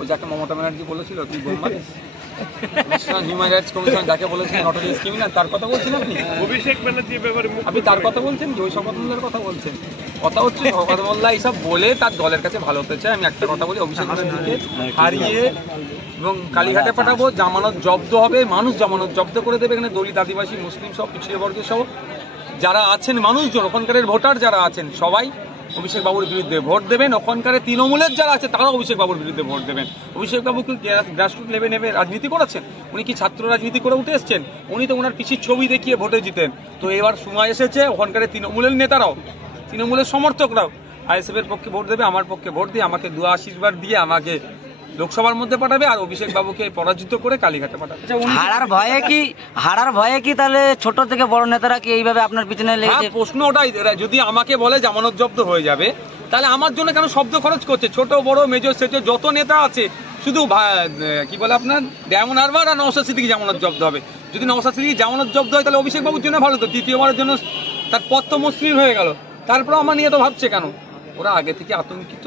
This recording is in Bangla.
ওই যাকে মমতা ব্যানার্জি বলেছিল তুই বলবেন ন্যাশনাল হিউম্যান রাইটস কমিশন যাকে বলেছেন নটোরিয়াস ক্রিমিনাল, তার কথা বলছেন আপনি? অভিষেক ব্যানার্জির ব্যাপারে আপনি তার কথা বলছেন কি? ওই শওকত মোল্লার কথা বলছেন? কথা হচ্ছে শওকত মোল্লা এইসব বলে তার দলের কাছে ভালো হতে চায়। আমি একটা কথা বলি, অভিষেক ব্যানার্জিকে হারিয়ে এবং কালীঘাটে পাঠাবো, জামানত জব্দ হবে, মানুষ জামানত জব্দ করে দেবে। এখানে দলিত, আদিবাসী, মুসলিম সব পিছিয়ে বর্গের সহ যারা আছেন মানুষজন, ওখানকারের ভোটার যারা আছেন সবাই অভিষেক বাবুর বিরুদ্ধে ভোট দেবেন। ওখানকার তৃণমূলের যারা আছে তারাও অভিষেক বাবুর বিরুদ্ধে ভোট দেবেন। অভিষেক বাবু কি গ্রাসরুট লেভেলে রাজনীতি করেছেন? উনি কি ছাত্র রাজনীতি করে উঠে এসছেন? উনি তো ওনার পিছিয়ে ছবি দেখিয়ে ভোটে জিতেন। তো এবার সময় এসেছে ওখানকার তৃণমূলের নেতারাও, তৃণমূলের সমর্থকরাও আইএসএফ এর পক্ষে ভোট দেবে, আমার পক্ষে ভোট দিয়ে আমাকে দোয়া আশীর্বাদ দিয়ে আমাকে লোকসভার মধ্যে পাঠাবে, আর অভিষেক বাবুকে পরাজিত করে কালীঘাটে পাঠাবে। হারার ভয়ে কি তাহলে ছোট থেকে বড় নেতারা কি এইভাবে আপনার পিছনে লেগেছে? প্রশ্ন ওটাই, যদি আমাকে বলে জামানত জব্দ হয়ে যাবে তাহলে আমার জন্য কেন শব্দ খরচ করছে? ছোট বড় মেজর সেজর যত নেতা আছে, শুধু কি বলে আপনার ডায়মন্ড হারবার আর নওশাদ সিদ্দিকী জামানত জব্দ হবে। যদি নওশাদ সিদ্দিকী জামানত জব্দ হয় তাহলে অভিষেক বাবুর জন্য ভালো, তো তৃতীয়বারের জন্য তার পথ তো মসৃণ হয়ে গেল। তারপরে আমার নিয়ে তো ভাবছে কেন? ওরা আগে থেকে আতঙ্কিত।